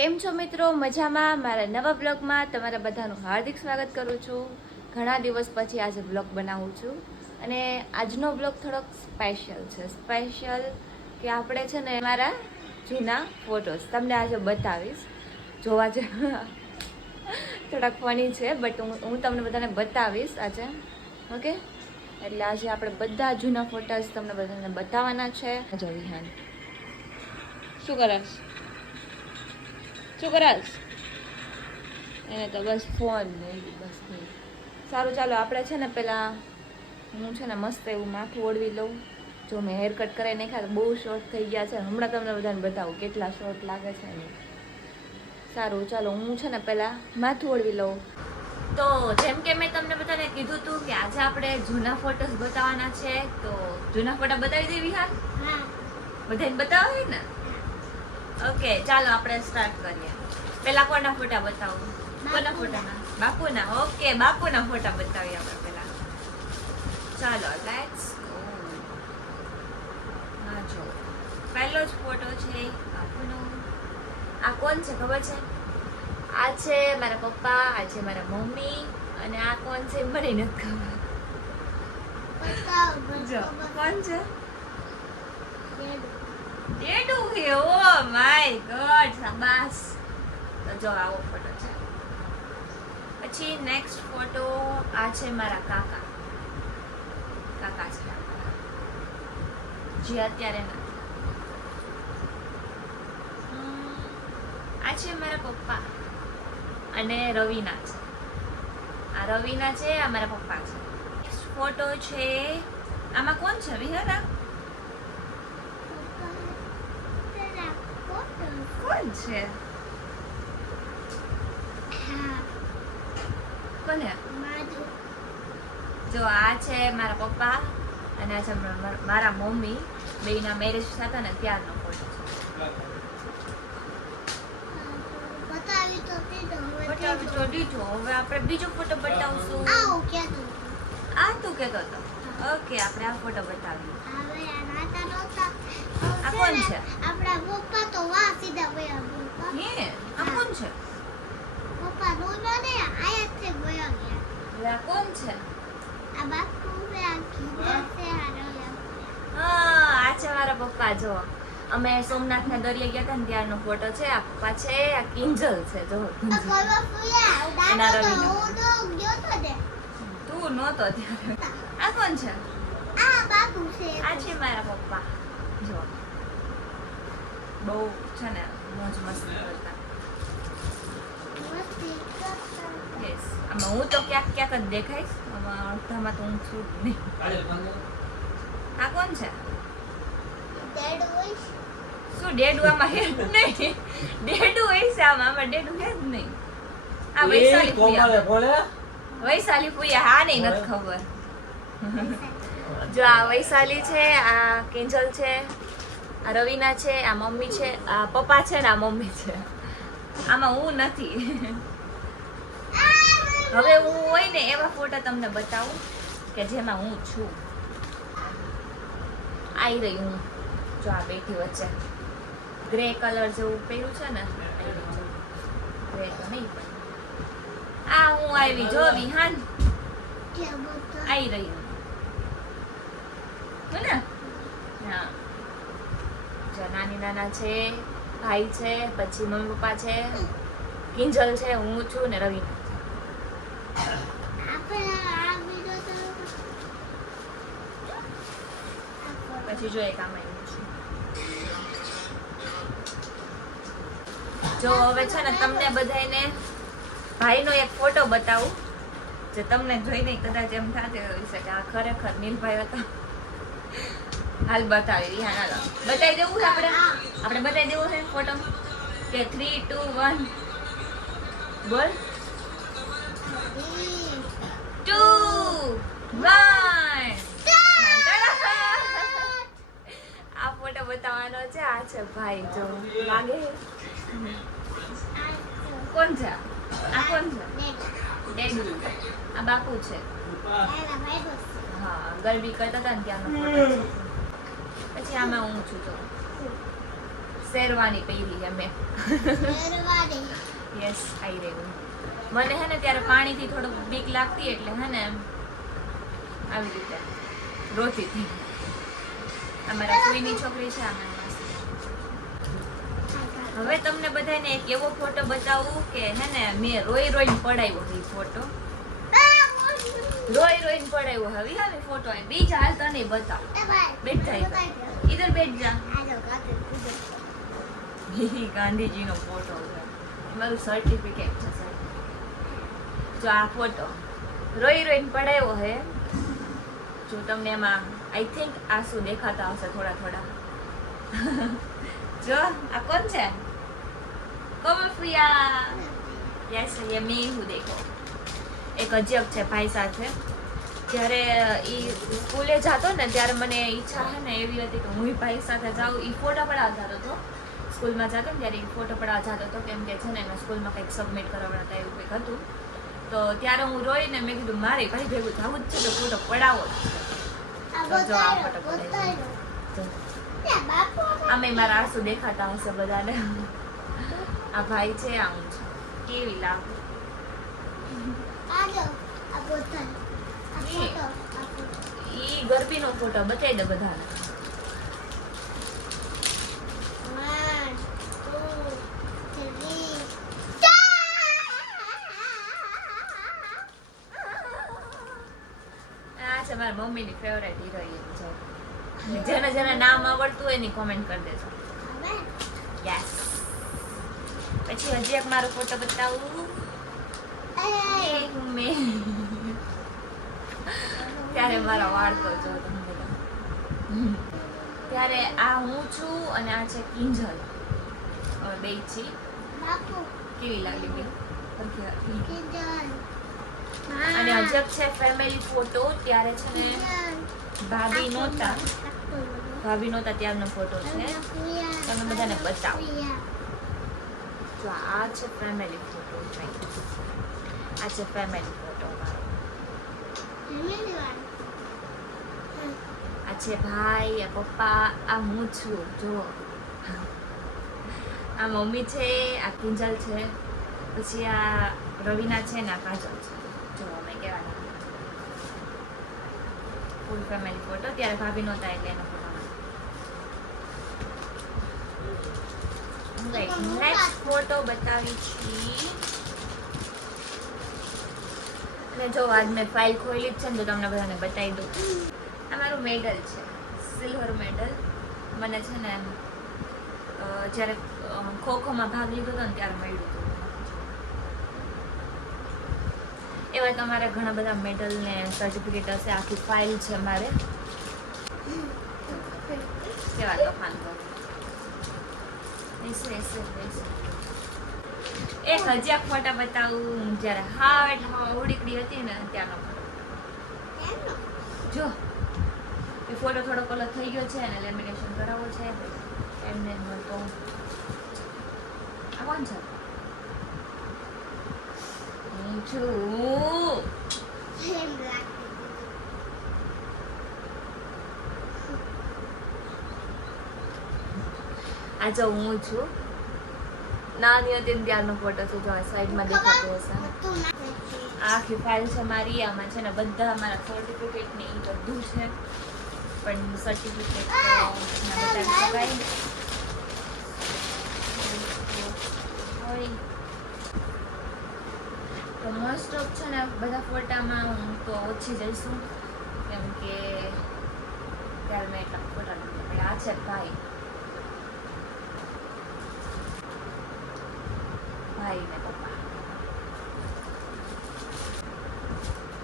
કેમ છો મિત્રો? મજામાં? મારા નવા બ્લોગમાં તમારા બધાનું હાર્દિક સ્વાગત કરું છું. ઘણા દિવસ પછી આજે બ્લોગ બનાવું છું. અને આજનો બ્લોગ થોડોક સ્પેશિયલ છે. સ્પેશિયલ કે આપણે છે ને મારા જૂના ફોટોસ તમને આજે બતાવીશ. જોવા જ થોડાક ફની છે, બટ હું હું તમને બધાને બતાવીશ આજે. ઓકે? એટલે આજે આપણે બધા જૂના ફોટોસ તમને બધાને બતાવવાના છે. જો વિહાન શું કરસ શું કરાસ એને તો બસ ફોન ને એ બસ સારું ચાલો આપણે છે ને પેલા હું છે ને મસ્ત એવું માથું ઓળવી લઉં. જો મેં હેર કટ કરાવી નાખ્યા તો બહુ શોર્ટ થઈ ગયા છે. હમણાં તમને બધાને બતાવું કેટલા શોર્ટ લાગે છે એને. સારું ચાલો હું છે ને પેલા માથું ઓળવી લઉં. તો જેમ કે મેં તમને બધાને કીધું હતું કે આજે આપણે જૂના ફોટોસ બતાવવાના છે તો જૂના ફોટા બતાવી દેવી હા? બધાને બતાવે ને? ઓકે ચાલો આપણે સ્ટાર્ટ કરીએ. પેલા કોના ફોટા બતાવું? કોના ફોટાના બાપુના. ઓકે બાપુના ફોટા બતાવીએ આપણે પેલા. ચાલો લેટ્સ હા જો. પહેલો જ ફોટો છે બાપુનો. આ કોણ છે ખબર છે? આ છે મારા પપ્પા આ છે મારા મમ્મી અને આ કોણ છે મને નથી ખબર. કોણ છે? ડેડુ છે ઓ માય ગોડ શાબાશ તો જો આવો ફોટો છે. પછી નેક્સ્ટ ફોટો આ છે મારા કાકા. કાકા છે. જે અત્યારે નથી. આ છે મારા પપ્પા. અને રવિના છે. આ રવિના છે, આ મારા પપ્પા છે. ફોટો છે, આમાં કોણ છે? વિહરા? કોણ છે કોને જો આ છે મારા પપ્પા અને આ છે મારા મમ્મી બેના મેરેજ થતા ને ત્યારનો ફોટો છે હવે આપણે બીજો ફોટો બતાવશું આ તું કેતો હતો ઓકે આપણે આ ફોટો બતાવીએ આ કોણ છે? આપણા પપ્પા તો વા સીધા ગયા હે આ કોણ છે? પપ્પા રોનો ને આયા છે ગયા ગયા. આ કોણ છે? આ બાપુ છે આ કીધે છે હા આ છે મારા પપ્પા જો. અમે સોમનાથના દરિયા ગયા હતા ને ત્યારનો ફોટો છે આ પપ્પા છે આ કિંજલ છે જો. તું નહોતો ત્યારે. આ કોણ છે? આ બાપુ છે. આ છે મારા પપ્પા જો. બહુ છે ને મોજ મસ્તી કરતા. યસ આમાં હું તો ક્યાંક ક્યાંક જ દેખાઈશ. આમાં અડધામાં તો હું છું જ નહીં. આ કોણ છે? શું ડેડુ આમાં હે જ નહીં? ડેડુ હોય છે આમાં આમાં ડેડુ હે જ નહીં. આ વૈશાલી ફુયા વૈશાલી ફુયા હા નહીં નથી ખબર. જો આ વૈશાલી છે આ કિંજલ છે આ રવિના છે આ મમ્મી છે આ પપ્પા છે ને આ મમ્મી છે. આમાં હું નથી. હવે હું હોય ને એવા ફોટા તમને બતાવું કે જેમાં હું છું. આવી રહી હું. જો આ બેઠી વચ્ચે. ગ્રે કલર જેવું પહેર્યું છે ને. ગ્રે તો નહીં પણ. આ હું આવી જો વિહાન. આવી રહી હું. હે ને? હા. નાની નાના છે, ભાઈ છે, પછી મમ્મી પપ્પા છે. કિંજલ છે, હું છું ને રવિ. પછી જો એક આમાં જો હવે છે ને તમને બધાને ભાઈનો એક ફોટો બતાવું, જે તમને જોઈને કદાચ એમ થાતે હોય છે કે આ ખરેખર નીલભાઈ હતા. હાલ બતાવી રિહાન હાલો. બતાવી દેવું છે આપણે? આપણે બતાવી દેવું છે ફોટો કે થ્રી ટુ વન બોલ. ટુ વન આ ફોટો બતાવવાનો છે. આ છે ભાઈ જો માગે. કોણ છે? આ? કોણ છે? ડેડુ. આ બાપુ છે. હા ગરબી કરતા હતા ને ત્યાંનો ફોટો. પછી આમાં હું છું તો. શેરવાની પહેરી અમે. યસ આઈ રહ્યું મને હે ને ત્યારે પાણીથી થોડુંક બીક લાગતી એટલે હે ને આવી રીતે રોતી હતી. અમારા કોઈની છોકરી છે આમાં હવે તમને બધાને એક એવો ફોટો બતાવું કે હે ને મેં રોઈ રોઈને પડાવ્યો એ ફોટો. રોઈ રોઈને પડાયો હવે હવે ફોટો આવી બીજ હાલ તને બતાવ. બેઠ જાય ઇધર બેઠ જા. ગાંધીજીનો ફોટો છે. મારું સર્ટિફિકેટ છે જો આ ફોટો રોઈ રોઈને પડાયો હે. જો તમને એમાં આઈ થિંક આંસુ દેખાતા હશે થોડા થોડા. જો આ કોણ છે? કોમફિયા યસ યમી હું દેખો. એક અજબ છે ભાઈ સાથે. જ્યારે એ સ્કૂલે જતો ને ત્યારે મને ઈચ્છા છે ને એવી હતી કે હું એ ભાઈ સાથે જાઉં. એ ફોટો પડાવવા જતો હતો. સ્કૂલમાં જતો ને ત્યારે ઈ ફોટો પડાવવા જતો હતો. કેમ કે છે ને એને સ્કૂલમાં કંઈક સબમિટ કરાવવાના હતા એવું કંઈક હતું. તો ત્યારે હું રોઈને મેં કીધું મારે ભાઈ ભેગું થવું જ છે તો ફોટો પડાવો જ આ જો ફોટો પડાવ્યો. આમે મારા આંસુ દેખાતા હશે બધાને. આ ભાઈ છે આ હું છું. કેવી લાગુ. જો, આ એ. ફોટો. ઈ બતાવી દે બધાને. મારા મમ્મીની ફેવરેટ હિરોઈન છે. જેને જેને નામ આવડતું હોય એની કોમેન્ટ કરી દેજો. યસ પછી હજી એક મારો ફોટો બતાવું. ત્યારે મારા વાળ તો જો તમે ત્યારે આ હું છું અને આ છે કિંજલ. બે છી. કેવી લાગી બે. અને અજબ છે ફેમિલી ફોટો ત્યારે છે ને ભાભી નહોતા. ભાભી નહોતા ત્યારનો ફોટો છે. તમે બધાને બતાવો. તો આ છે ફેમિલી ફોટો આ છે ફેમિલી ફોટો આ છે ભાઈ આ પપ્પા આ હું છું જો આ મમ્મી છે આ કિંજલ છે પછી આ રવિના છે ને આ કાજલ છે જો અમે કહેવાના ફૂલ ફેમિલી ફોટો ત્યારે ભાભી નહોતા એટલે એનો ફોટો ફોટો બતાવી છી અને જો આજ મેં ફાઇલ ખોલી છે ને તો તમને બધાને બતાવી દઉં. આ મારું મેડલ છે સિલ્વર મેડલ મને છે ને જ્યારે ખો ખોખોમાં ભાગ લીધો હતો ને ત્યારે મળ્યું હતું. એવા તમારે ઘણા બધા મેડલ ને સર્ટિફિકેટ હશે, આખી ફાઇલ છે મારે કેવા તોફાન કરું. એસે એસે એસે હજી આ ફોટા બતાવું જ્યારે હા એટલે ઉડીકડી હતી ને ત્યારનો ફોટો જો એ ફોટો થોડો કલર થઈ ગયો છે અને લેમિનેશન કરાવવો છે એમને તો આ કોણ છે હું છું આ જો હું છું નાની હતી ત્યારનો ફોટો છે જો સાઈડમાં દેખાતો હશે આખી ફાઇલ છે મારી આમાં છે ને બધા મારા સર્ટિફિકેટ ને એ બધું છે. પણ સર્ટિફિકેટ બતાવી શકાય. તો મોસ્ટ ઓફ છે ને બધા ફોટામાં હું તો ઓછી જઈશું કેમ કે ત્યારે મેં એટલા ફોટા લીધા આ છે ભાઈ. ભાઈ ને પપ્પા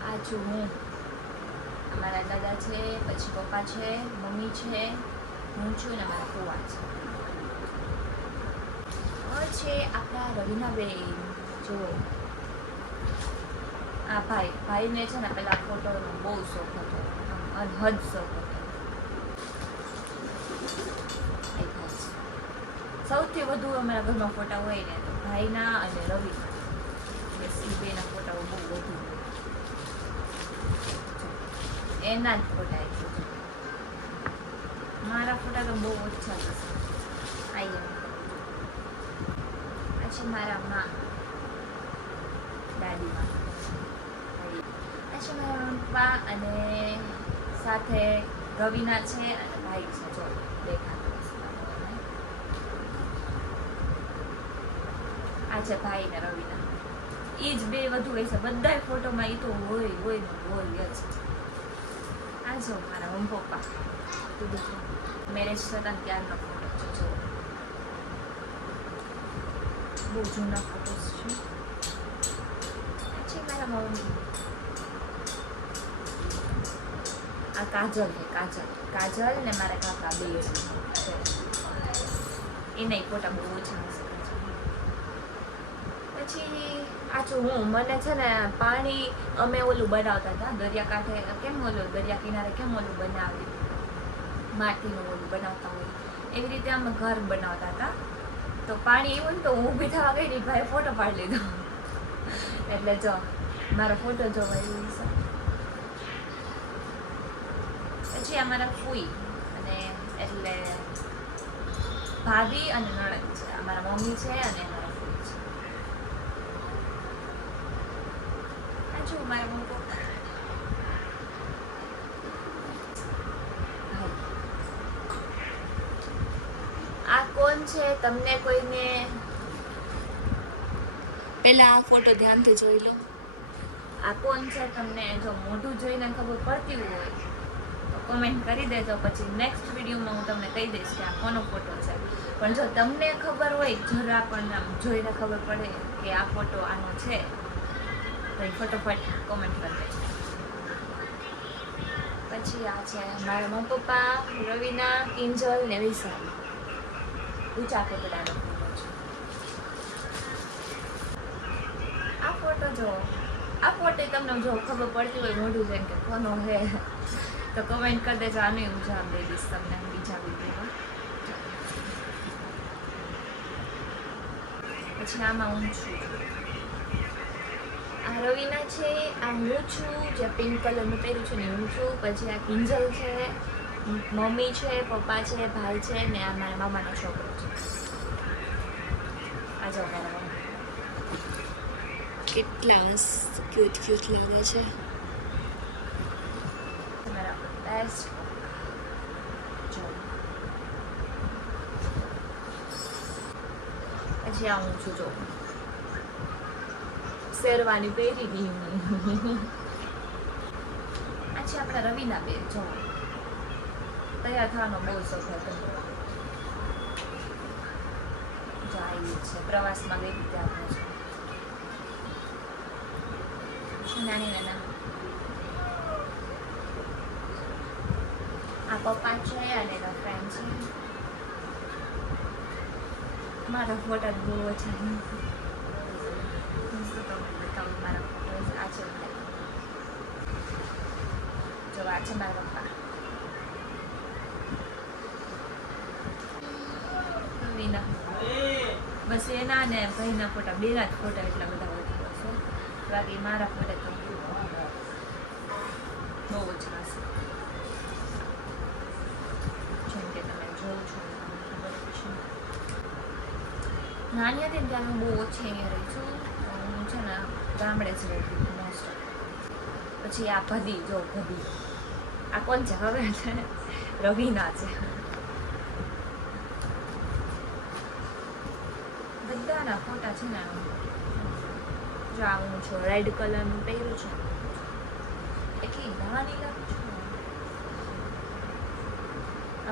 આ છું હું. મારા દાદા છે, પછી પપ્પા છે, મમ્મી છે, હું છું ને મારા ફુવા છે. છે આપણા રવિનાબેન જો, આ ભાઈ, ભાઈને છે ને પેલા ફોટોનો બહુ શોખ હતો. અનહદ શોખ હતો. સૌથી વધુ અમારા ઘરમાં ફોટા હોય ને તો ભાઈના અને રવિના. બેના ફોટાઓ બહુ વધુ. એના જ ફોટા છે. મારા ફોટા તો બહુ ઓછા છે. એમ. મારા માં. દાદીમાં આ પછી મારા પપ્પા અને સાથે રવિના છે અને ભાઈ છે. જો, દેખાતો. આ છે ભાઈ ને રવિના. એ જ બે વધુ હોય છે. બધાય ફોટોમાં એ તો હોય હોય હોય જ. આ જો મારા મમ્મી પપ્પા મેરેજ થતા ને ત્યારનો ફોટો છે જો બહુ જૂના ફોટોસ છે આ છે મારા મમ્મી આ કાજલ છે કાજલ કાજલ ને મારા કાકા બે છે એના ફોટા બહુ ઓછા હશે પછી જો હું, મને છે ને પાણી અમે ઓલું બનાવતા હતા, દરિયાકાંઠે, કેમ ઓલું, દરિયા કિનારે કેમ ઓલું બનાવી? માટીનું ઓલું બનાવતા હોય. એવી રીતે અમે ઘર બનાવતા હતા. તો પાણી એવું ને તો હું ઊભી થવા ગઈ ભાઈ ફોટો પાડી લીધો. એટલે જો, મારો ફોટો જોવા એવું છે. પછી અમારા ફૂઈ અને એટલે ભાભી અને નણંદ છે. અમારા મમ્મી છે અને અમારા ફૂઈ છે મમ્મી આ કોણ છે? તમને કોઈને પહેલા આ ફોટો ધ્યાનથી જોઈ લો. આ કોણ છે? તમને જો મોઢું જોઈને ખબર પડતી હોય તો કોમેન્ટ કરી દેજો. પછી નેક્સ્ટ વિડીયોમાં હું તમને કહી દઈશ કે આ કોનો ફોટો છે. પણ જો તમને ખબર હોય જરા પણ આમ જોઈને ખબર પડે કે આ ફોટો આનો છે. ફટોફટ કોમેન્ટ કરી દેજો પછી આ છે મારા મમ્મી પપ્પા રવિના, કિંજલ ને વિશાલ. ઊંચા કોટડાનો ફોટો આ ફોટો જો, આ ફોટો તમને જો ખબર પડતી હોય મોઢું જેમ કે કોનો હે. તો કમેન્ટ કરી દેજો, આને હું જવાબ દઈ દઈશ તમને બીજા વિડીયોમાં. પછી આમાં હું છું. આ રવિના છે આ હું છું જે પિંક કલરનું પહેર્યું છે ને હું છું પછી આ કિંજલ છે મમ્મી છે પપ્પા છે ભાઈ છે ને આ મારા મામાનો છોકરો છે. આ જો કેટલા ક્યુટ ક્યુટ લાગે છે. તમારા બેસ્ટ પછી આ હું છું જો શેરવાની પહેરી ગઈ આ છે આપણા રવિના બેન જો તૈયાર થવાનો બહુ શોખ હતો. જાય છે, પ્રવાસમાં ગઈ રીતે આપણે છે. નાની નાના આ પપ્પા છે અને એના ફ્રેન્ડ છે. મારા ફોટા બહુ ઓછા મારા ફોટોસ આ છે મારા પપ્પા બસ એના ને ભાઈના ફોટા બેના જ ફોટા એટલા બધા હોય છે બાકી મારા ફોટા તો બહુ ઓછા છે નાની હતી ને ત્યારે હું બહુ ઓછી અહીંયા રહી છું. હું છે ને ગામડે જ રહેતી પછી આ ભદી, જો ભદી. આ કોણ છે હવે છે? રવિના છે. બધાના ફોટા છે ને જો આ હું છું, રેડ કલરનું પહેર્યું છે. એટલી નાની લાગું છું.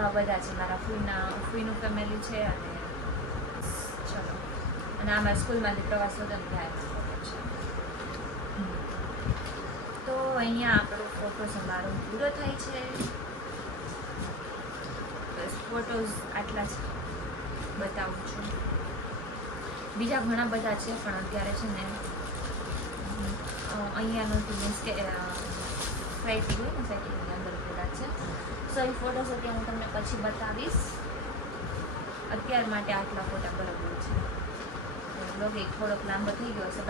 આ બધા છે મારા ફૂઈના, ફૂઈનું ફેમિલી છે અને ચલો. અને આ મારા સ્કૂલમાંથી પ્રવાસ થાય. ને ત્યારનો ફોટો છે હમ. તો અહીંયા આપણો ફોટો સમારોહ પૂરો થાય છે. બસ ફોટોઝ આટલા જ બતાવું છું. બીજા ઘણા બધા છે પણ અત્યારે છે ને અ, અહીંયા નથી મીન્સ કે ફ્લાઇટ હોય ને સેટિંગની અંદર થોડા છે. સો એ ફોટોસ અત્યારે હું તમને પછી બતાવીશ. અત્યાર માટે આટલા ફોટા બરાબર છે. બ્લોગ થોડોક લાંબો થઈ ગયો હશે